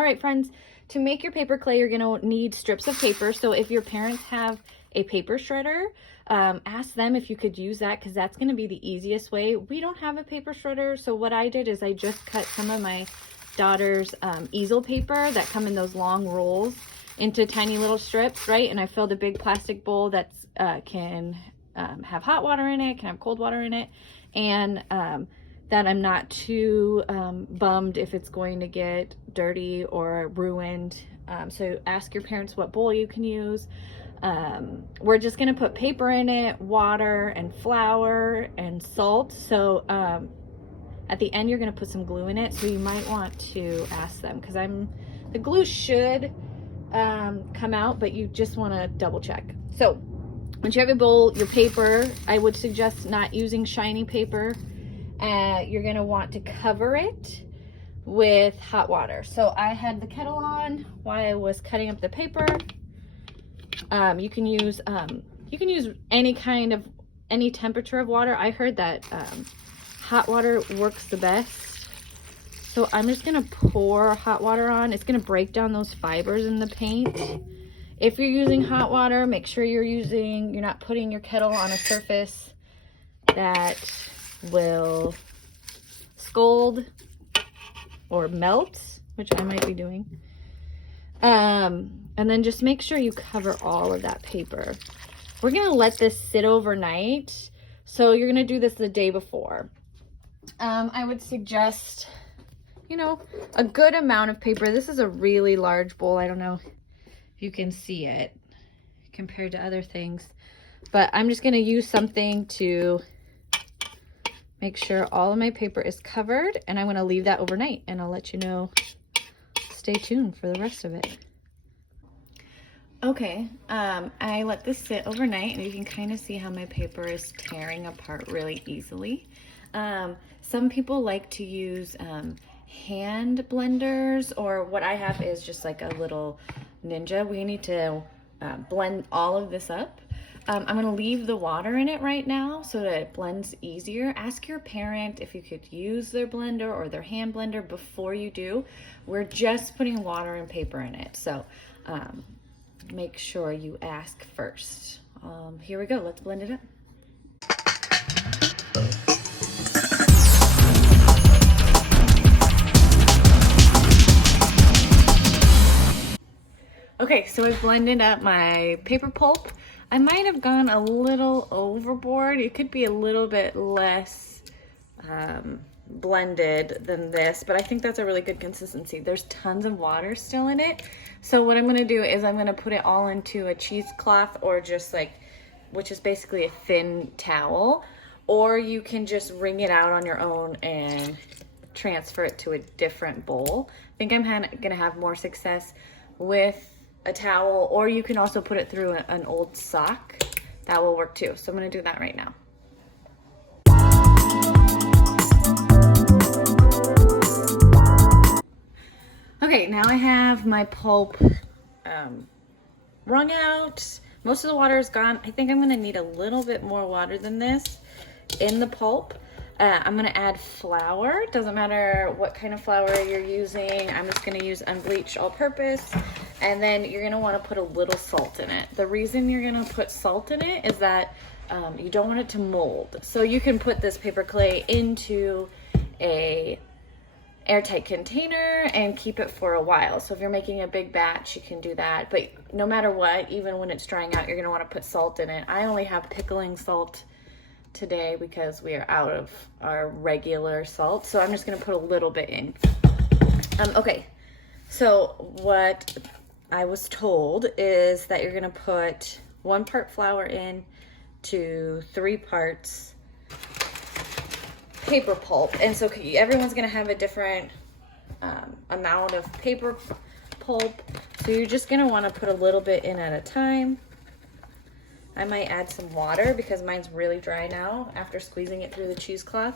All right, friends, to make your paper clay, you're going to need strips of paper. So if your parents have a paper shredder, ask them if you could use that, because that's going to be the easiest way. We don't have a paper shredder, so what I did is I just cut some of my daughter's easel paper that come in those long rolls into tiny little strips, right? And I filled a big plastic bowl that's can have hot water in it, can have cold water in it, and that I'm not too bummed if it's going to get dirty or ruined. So ask your parents what bowl you can use. We're just gonna put paper in it, water and flour and salt. So at the end, you're gonna put some glue in it. So you might want to ask them, because the glue should come out, but you just wanna double check. So once you have your bowl, your paper, I would suggest not using shiny paper. You're gonna want to cover it with hot water. So I had the kettle on while I was cutting up the paper. You can use any temperature of water. I heard that hot water works the best. So I'm just gonna pour hot water on. It's gonna break down those fibers in the paint. If you're using hot water, make sure you're not putting your kettle on a surface that will scald or melt, which I might be doing. And then just make sure you cover all of that paper. We're gonna let this sit overnight, so you're gonna do this the day before. I would suggest, a good amount of paper. This is a really large bowl. I don't know if you can see it compared to other things, but I'm just gonna use something to make sure all of my paper is covered, and I'm gonna leave that overnight, and I'll let you know. Stay tuned for the rest of it. Okay, I let this sit overnight, and you can kind of see how my paper is tearing apart really easily. Some people like to use hand blenders, or what I have is just like a little Ninja. We need to blend all of this up. I'm gonna leave the water in it right now so that it blends easier. Ask your parent if you could use their blender or their hand blender before you do. We're just putting water and paper in it, so make sure you ask first. Here we go, let's blend it up. Okay, so I've blended up my paper pulp. I might have gone a little overboard. It could be a little bit less blended than this, but I think that's a really good consistency. There's tons of water still in it. So what I'm gonna do is I'm gonna put it all into a cheesecloth, or just which is basically a thin towel, or you can just wring it out on your own and transfer it to a different bowl. I think I'm gonna have more success with a towel, or you can also put it through an old sock. That will work too. So I'm gonna do that right now. Okay, now I have my pulp wrung out. Most of the water is gone. I think I'm gonna need a little bit more water than this in the pulp. I'm gonna add flour. Doesn't matter what kind of flour you're using. I'm just gonna use unbleached all-purpose. And then you're gonna wanna put a little salt in it. The reason you're gonna put salt in it is that you don't want it to mold. So you can put this paper clay into a airtight container and keep it for a while. So if you're making a big batch, you can do that. But no matter what, even when it's drying out, you're gonna wanna put salt in it. I only have pickling salt today because we are out of our regular salt. So I'm just gonna put a little bit in. Okay, so what I was told is that you're gonna put 1 part flour in to 3 parts paper pulp. And so everyone's gonna have a different amount of paper pulp. So you're just gonna wanna put a little bit in at a time. I might add some water because mine's really dry now after squeezing it through the cheesecloth.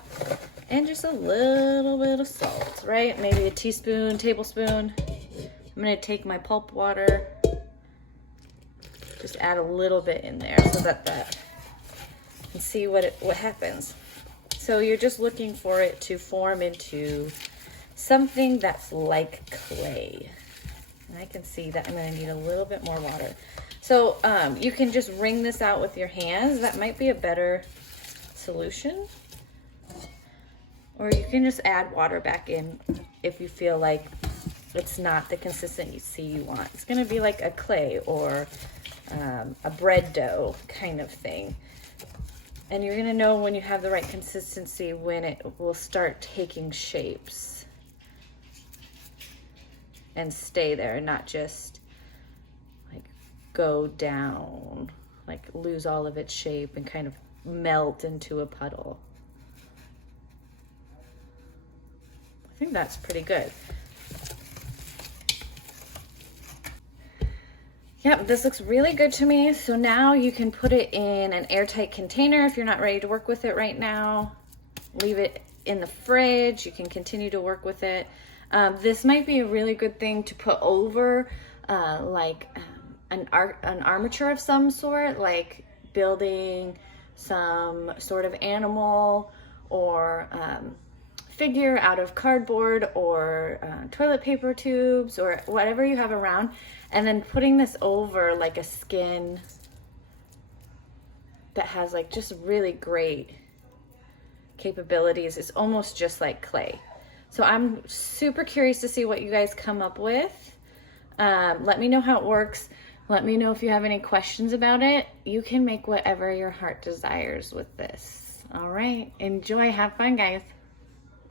And just a little bit of salt, right? Maybe a teaspoon, tablespoon. I'm gonna take my pulp water, just add a little bit in there so that and see what happens. So you're just looking for it to form into something that's like clay. And I can see that I'm gonna need a little bit more water. So you can just wring this out with your hands. That might be a better solution. Or you can just add water back in if you feel like it's not the consistency you want. It's gonna be like a clay or a bread dough kind of thing. And you're gonna know when you have the right consistency when it will start taking shapes and stay there, not just like go down, like lose all of its shape and kind of melt into a puddle. I think that's pretty good. Yep, this looks really good to me. So now you can put it in an airtight container if you're not ready to work with it right now. Leave it in the fridge. You can continue to work with it. This might be a really good thing to put over an armature of some sort, like building some sort of animal or figure out of cardboard or toilet paper tubes or whatever you have around, and then putting this over like a skin that has like just really great capabilities. It's almost just like clay. So I'm super curious to see what you guys come up with. Let me know how it works. Let me know if you have any questions about it. You can make whatever your heart desires with this. All right, enjoy, have fun, guys.